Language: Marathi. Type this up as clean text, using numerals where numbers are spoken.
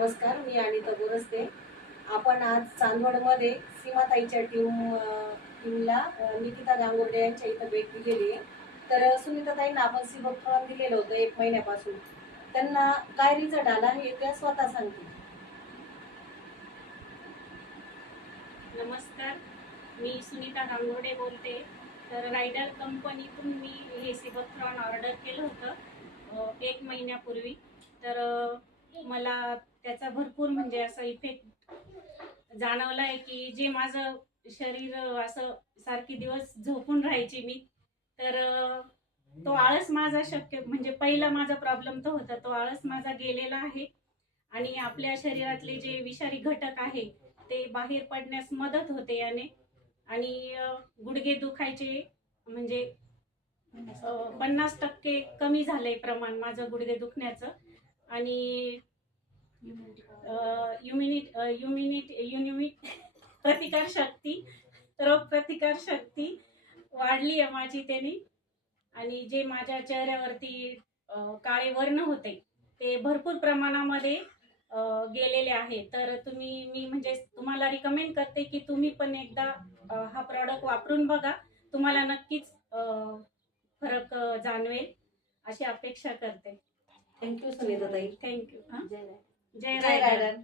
नमस्कार, मी अनिता बोरस्ते. आपण आज चांदवडमध्ये सीमाताईच्या टीमला निकिता गांगुर्डे यांच्या इथं भेट दिलेली आहे. तर सुनीताताईंना आपण सीबक दिलेलं होतं 1 महिन्यापासून. त्यांना काय रिझल्ट आला हे त्या स्वतः सांगतील. नमस्कार, मी सुनीता गांगुर्डे बोलते. तर रायडर कंपनीतून मी हे सीबक ऑर्डर केलं होतं 1 महिन्यापूर्वी. तर मला त्याचा भरपूर म्हणजे असा इफेक्ट जाणवला आहे की जे माझं शरीर असं सारखे दिवस झोपून राहायचे मी, तर तो आळस माझा शक्य म्हणजे पहिला माझा प्रॉब्लेम तो होता, तो आळस माझा गेलेला आहे आणि आपल्या शरीरातले जे विषारी घटक आहे ते बाहेर पडण्यास मदत होते याने. आणि गुडघे दुखायचे म्हणजे 50% कमी झालंय प्रमाण माझं गुडघे दुखण्याचं. आणि प्रतिकार शक्ती, रोग प्रतिकार शक्ती वाढली आहे माझी त्यांनी. आणि जे माझ्या चेहऱ्यावरती काळे वर्ण होते ते भरपूर प्रमाणामध्ये गेलेले आहे. तर मी म्हणजे तुम्हाला रिकमेंड करते की तुम्ही पण एकदा हा प्रॉडक्ट वापरून बघा. तुम्हाला नक्कीच फरक जाणवेल अशी अपेक्षा करते. थँक्यू सुनीताताई. थँक्यू. जय जय रायडर. रायडर.